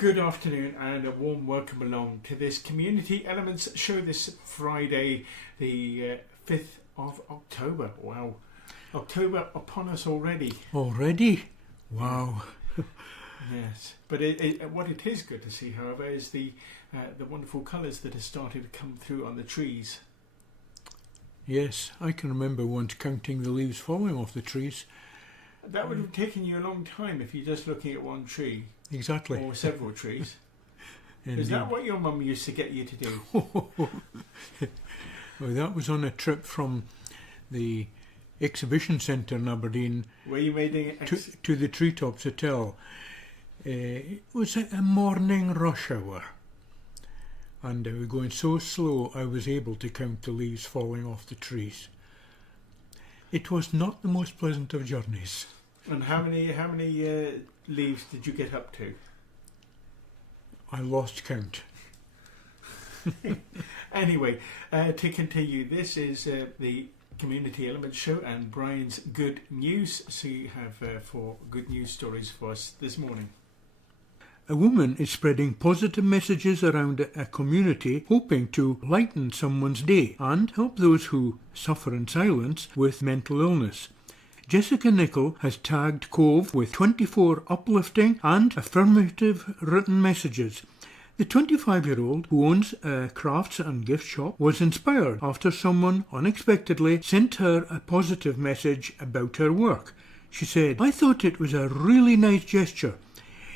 Good afternoon and a warm welcome along to this Community Elements show this Friday, the 5th of October. Wow, October upon us already. Already? Wow. Yes, but what it is good to see, however, is the wonderful colours that have started to come through on the trees. Yes, I can remember once counting the leaves falling off the trees. That would have taken you a long time if you're just looking at one tree. Exactly. Or several trees. Is that what your mum used to get you to do? Well, that was on a trip from the exhibition centre in Aberdeen to the Treetops Hotel. It was a morning rush hour, and we were going so slow I was able to count the leaves falling off the trees. It was not the most pleasant of journeys. And how many leaves did you get up to? I lost count. Anyway, to continue, this is the Community Elements show and Brian's good news. So you have 4 good news stories for us this morning. A woman is spreading positive messages around a community, hoping to lighten someone's day and help those who suffer in silence with mental illness. Jessica Nichol has tagged Cove with 24 uplifting and affirmative written messages. The 25-year-old, who owns a crafts and gift shop, was inspired after someone unexpectedly sent her a positive message about her work. She said, "I thought it was a really nice gesture.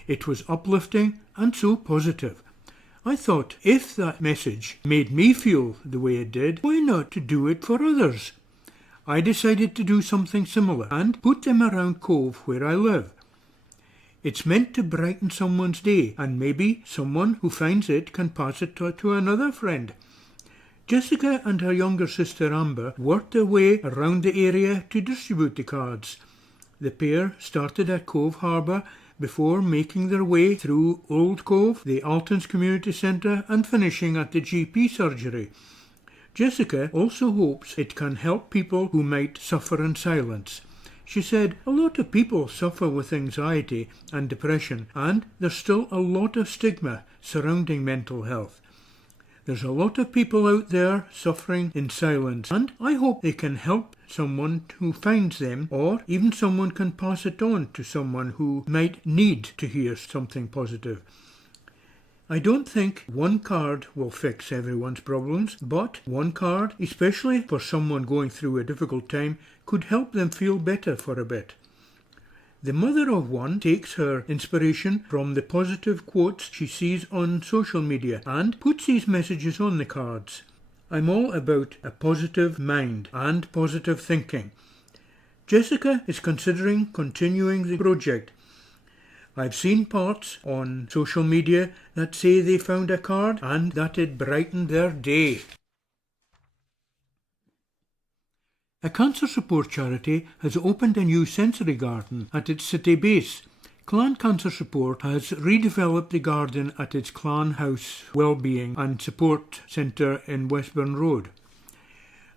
It was uplifting and so positive. I thought if that message made me feel the way it did, why not to do it for others? I decided to do something similar and put them around Cove where I live. It's meant to brighten someone's day, and maybe someone who finds it can pass it to another friend." Jessica and her younger sister Amber worked their way around the area to distribute the cards. The pair started at Cove Harbour before making their way through Old Cove, the Altons Community Centre, and finishing at the GP surgery. Jessica also hopes it can help people who might suffer in silence. She said, "A lot of people suffer with anxiety and depression, and there's still a lot of stigma surrounding mental health. There's a lot of people out there suffering in silence, and I hope they can help someone who finds them, or even someone can pass it on to someone who might need to hear something positive. I don't think one card will fix everyone's problems, but one card, especially for someone going through a difficult time, could help them feel better for a bit." The mother of one takes her inspiration from the positive quotes she sees on social media and puts these messages on the cards. "I'm all about a positive mind and positive thinking. Jessica is considering continuing the project. I've seen parts on social media that say they found a card and that it brightened their day." A cancer support charity has opened a new sensory garden at its city base. Clan Cancer Support has redeveloped the garden at its Clan House Wellbeing and Support Centre in Westburn Road.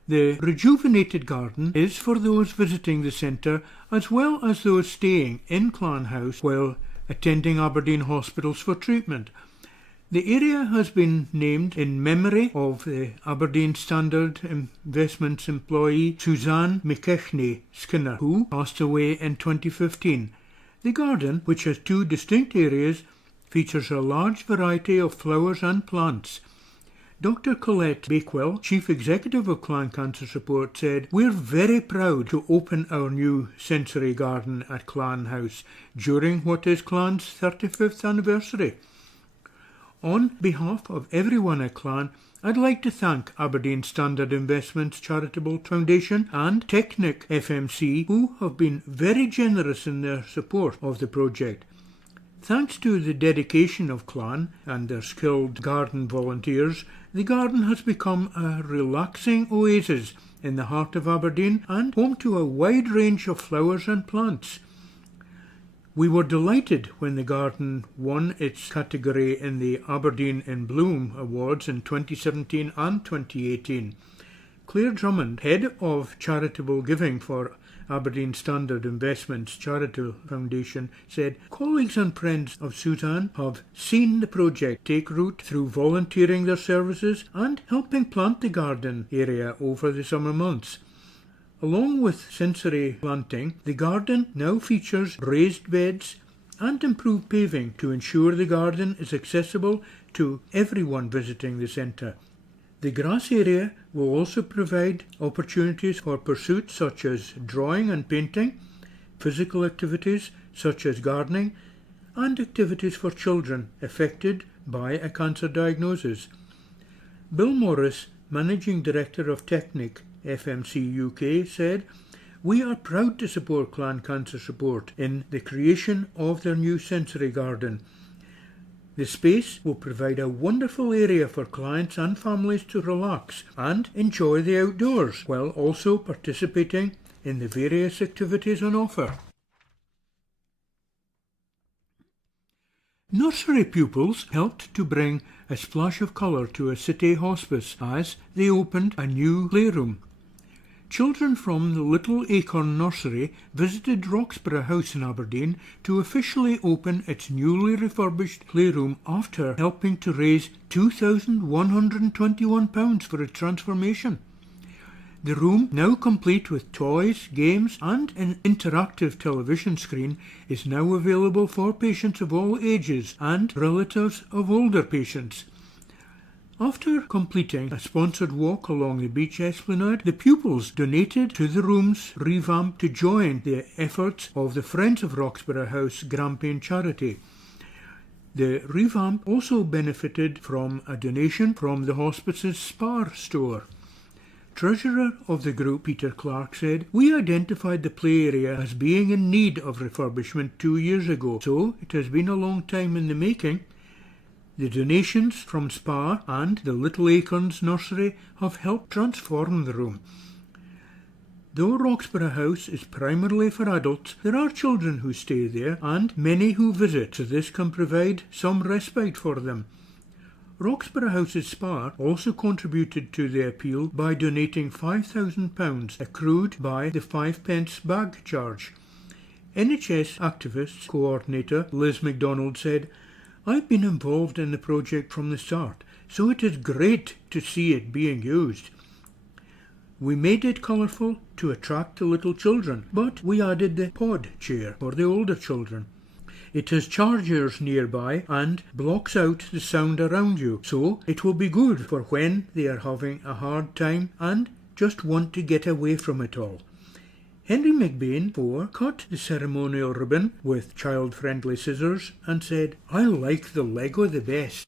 The rejuvenated garden is for those visiting the centre as well as those staying in Clan House while attending Aberdeen Hospitals for treatment. The area has been named in memory of the Aberdeen Standard Investments employee Suzanne McKechte Skinner, who passed away in 2015. The garden, which has 2 distinct areas, features a large variety of flowers and plants. Dr. Colette Bakewell, Chief Executive of Clan Cancer Support, said, "We're very proud to open our new sensory garden at Clan House during what is Clan's 35th anniversary. On behalf of everyone at Clan, I'd like to thank Aberdeen Standard Investments Charitable Foundation and Technip FMC, who have been very generous in their support of the project. Thanks to the dedication of Clan and their skilled garden volunteers, the garden has become a relaxing oasis in the heart of Aberdeen and home to a wide range of flowers and plants. We were delighted when the garden won its category in the Aberdeen in Bloom Awards in 2017 and 2018. Claire Drummond, head of charitable giving for Aberdeen Standard Investments Charitable Foundation said colleagues and friends of Suzanne have seen the project take root through volunteering their services and helping plant the garden area over the summer months. Along with sensory planting, the garden now features raised beds and improved paving to ensure the garden is accessible to everyone visiting the centre. The grass area will also provide opportunities for pursuits such as drawing and painting, physical activities such as gardening, and activities for children affected by a cancer diagnosis. Bill Morris, Managing Director of Technip FMC UK, said, "We are proud to support Clan Cancer Support in the creation of their new sensory garden. The space will provide a wonderful area for clients and families to relax and enjoy the outdoors, while also participating in the various activities on offer." Nursery pupils helped to bring a splash of colour to a city hospice as they opened a new playroom. Children from the Little Acorn Nursery visited Roxburgh House in Aberdeen to officially open its newly refurbished playroom after helping to raise £2,121 for its transformation. The room, now complete with toys, games and an interactive television screen, is now available for patients of all ages and relatives of older patients. After completing a sponsored walk along the beach esplanade, the pupils donated to the room's revamp to join the efforts of the Friends of Roxburgh House Grampian charity. The revamp also benefited from a donation from the hospice's Spar store. Treasurer of the group, Peter Clark, said, "We identified the play area as being in need of refurbishment 2 years ago, so it has been a long time in the making. The donations from Spa and the Little Acorns Nursery have helped transform the room. Though Roxburgh House is primarily for adults, there are children who stay there and many who visit, so this can provide some respite for them." Roxburgh House's Spa also contributed to the appeal by donating £5,000 accrued by the 5p bag charge. NHS Activists Coordinator Liz MacDonald said, "I've been involved in the project from the start, so it is great to see it being used. We made it colourful to attract the little children, but we added the pod chair for the older children. It has chargers nearby and blocks out the sound around you, so it will be good for when they are having a hard time and just want to get away from it all." Henry McBain, 4, cut the ceremonial ribbon with child-friendly scissors and said, "I like the Lego the best."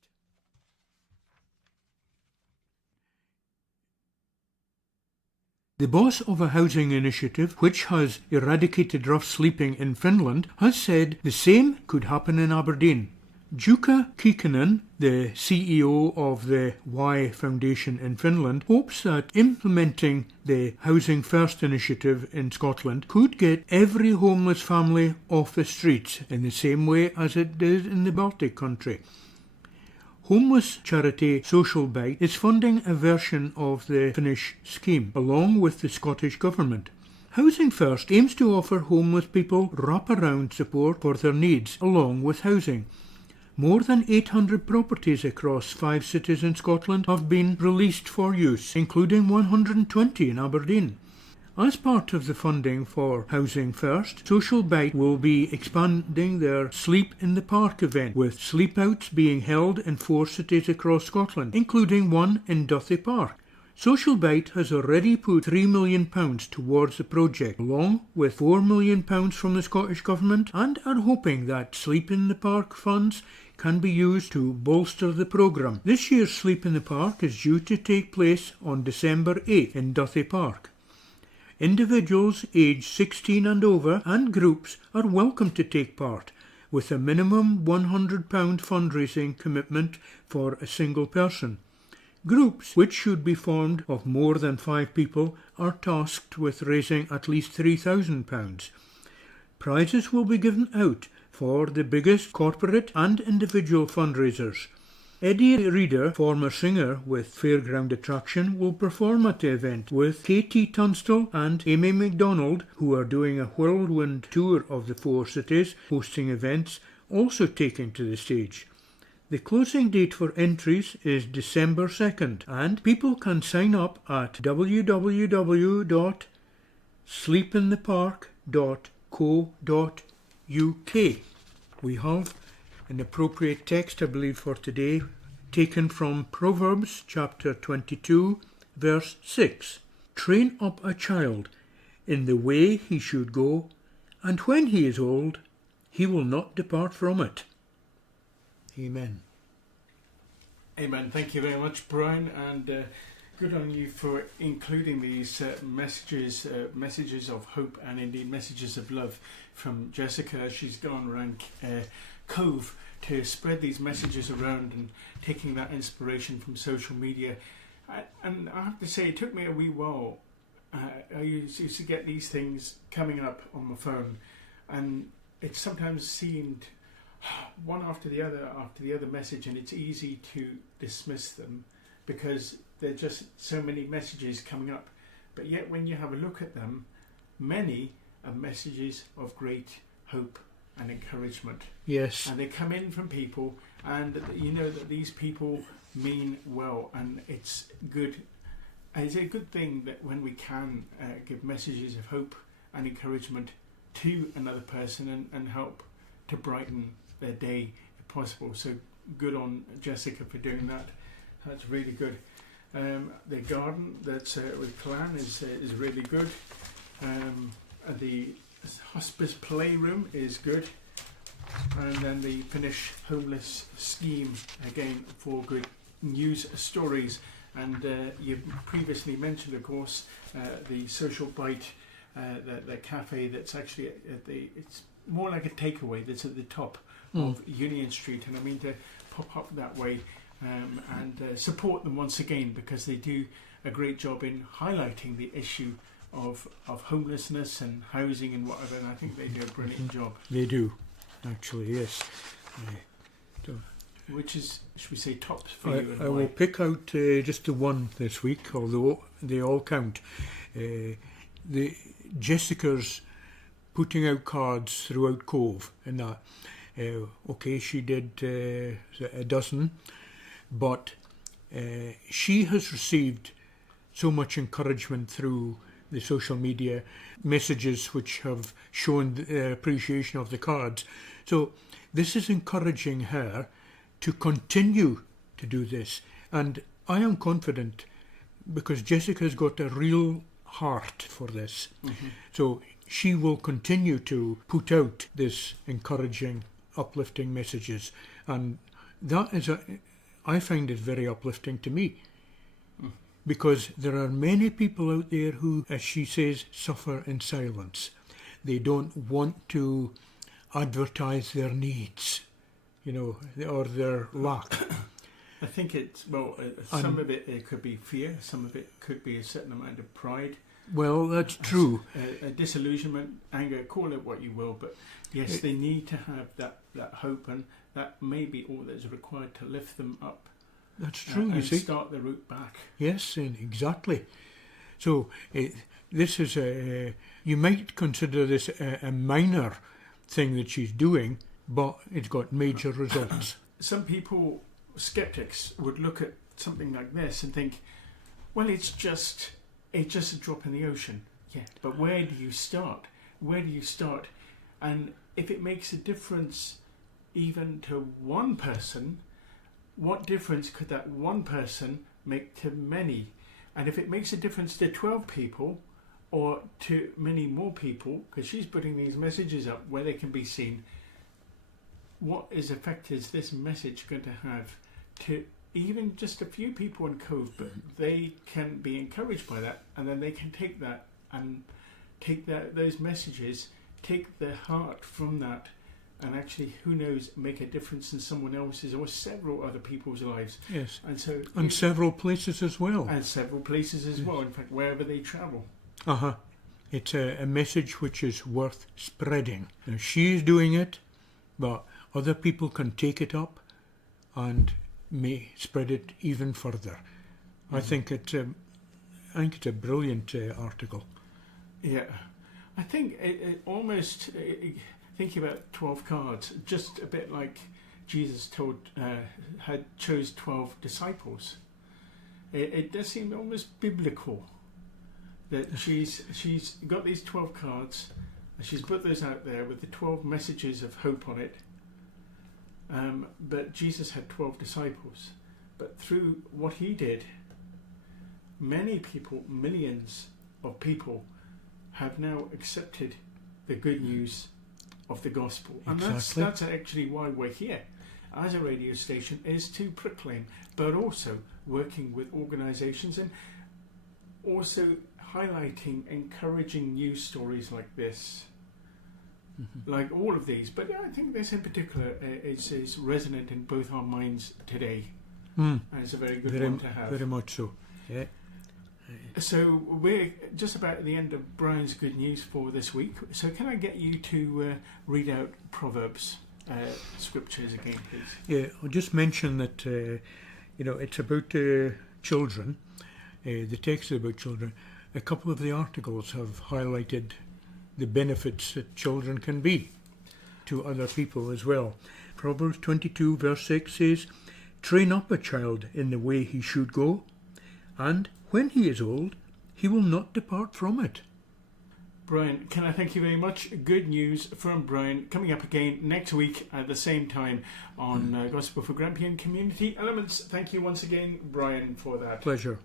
The boss of a housing initiative which has eradicated rough sleeping in Finland has said the same could happen in Aberdeen. Juha Kaakinen, the CEO of the Y Foundation in Finland, hopes that implementing the Housing First initiative in Scotland could get every homeless family off the streets in the same way as it did in the Baltic country. Homeless charity Social Bite is funding a version of the Finnish scheme, along with the Scottish Government. Housing First aims to offer homeless people wraparound support for their needs, along with housing. More than 800 properties across 5 cities in Scotland have been released for use, including 120 in Aberdeen. As part of the funding for Housing First, Social Bite will be expanding their Sleep in the Park event, with sleep-outs being held in 4 cities across Scotland, including one in Duthie Park. Social Bite has already put £3 million towards the project, along with £4 million from the Scottish Government, and are hoping that Sleep in the Park funds can be used to bolster the programme. This year's Sleep in the Park is due to take place on December 8th in Duthie Park. Individuals aged 16 and over and groups are welcome to take part, with a minimum £100 fundraising commitment for a single person. Groups, which should be formed of more than 5 people, are tasked with raising at least £3,000. Prizes will be given out for the biggest corporate and individual fundraisers. Eddie Reader, former singer with Fairground Attraction, will perform at the event with Katie Tunstall and Amy MacDonald, who are doing a whirlwind tour of the 4 cities, hosting events, also taking to the stage. The closing date for entries is December 2nd, and people can sign up at www.sleepinthepark.co.uk. We have an appropriate text, I believe, for today, taken from Proverbs chapter 22, verse 6. Train up a child in the way he should go, and when he is old, he will not depart from it. Amen. Amen. Thank you very much, Brian, and good on you for including these messages of hope and indeed messages of love from Jessica. She's gone around Cove to spread these messages around and taking that inspiration from social media. And I have to say, it took me a wee while. I used to get these things coming up on my phone, and it sometimes seemed one after the other message, and it's easy to dismiss them because there are just so many messages coming up. But yet when you have a look at them, many are messages of great hope and encouragement. Yes. And they come in from people, and you know that these people mean well, and it's good. And it's a good thing that when we can give messages of hope and encouragement to another person and help to brighten their day if possible. So good on Jessica for doing that. That's really good. The garden that's with Clan is really good. The hospice playroom is good. And then the Finnish homeless scheme, again, for good news stories. And you previously mentioned, of course, the Social Bite, the cafe that's actually it's more like a takeaway that's at the top of Union Street, and I mean to pop up that way and support them once again, because they do a great job in highlighting the issue of homelessness and housing and whatever, and I think they do a brilliant job. They do, actually, yes. Which is, should we say, tops for you? I will pick out just the one this week, although they all count. The Jessica's putting out cards throughout Cove and that. Okay, she did a dozen, but she has received so much encouragement through the social media messages which have shown the appreciation of the cards. So this is encouraging her to continue to do this. And I am confident, because Jessica's got a real heart for this. Mm-hmm. So she will continue to put out this encouraging, uplifting messages. And that is, I find it very uplifting to me. Because there are many people out there who, as she says, suffer in silence. They don't want to advertise their needs, you know, or their lack. I think it's, well, some of it could be fear, some of it could be a certain amount of pride. Well, that's true. A disillusionment, anger, call it what you will, but yes, they need to have that hope, and that may be all that's required to lift them up. That's true, you and see. Start the route back. Yes, exactly. So this is you might consider this a minor thing that she's doing, but it's got major results. Some people, skeptics, would look at something like this and think, well, it's just a drop in the ocean. Yeah, but where do you start? Where do you start? And if it makes a difference even to one person, what difference could that one person make to many? And if it makes a difference to 12 people or to many more people, because she's putting these messages up where they can be seen, what effect is this message going to have to even just a few people in Cove? But they can be encouraged by that, and then they can take that and take those messages, take their heart from that, and actually, who knows, make a difference in someone else's or several other people's lives. Yes. And so, and several places as well. And several places as well, in fact, wherever they travel. Uh-huh. It's a message which is worth spreading. Now, she's doing it, but other people can take it up and may spread it even further. I think it's a brilliant article. Yeah, I think it almost thinking about 12 cards, just a bit like Jesus chose 12 disciples. It does seem almost biblical that she's got these 12 cards, and she's put those out there with the 12 messages of hope on it. But Jesus had 12 disciples. But through what he did, many people, millions of people, have now accepted the good news of the gospel. And Exactly. that's actually why we're here as a radio station, is to proclaim, but also working with organisations and also highlighting, encouraging news stories like this. Like all of these, but I think this in particular is resonant in both our minds today, and it's a very good one to have. Very much so. Yeah. So we're just about at the end of Brian's good news for this week. So can I get you to read out Proverbs scriptures again, please? Yeah, I'll just mention that it's about children. The text is about children. A couple of the articles have highlighted the benefits that children can be to other people as well. Proverbs 22 verse 6 says, "Train up a child in the way he should go, and when he is old, he will not depart from it." Brian, can I thank you very much? Good news from Brian, coming up again next week at the same time on Gospel for Grampian Community Elements. Thank you once again, Brian, for that. Pleasure.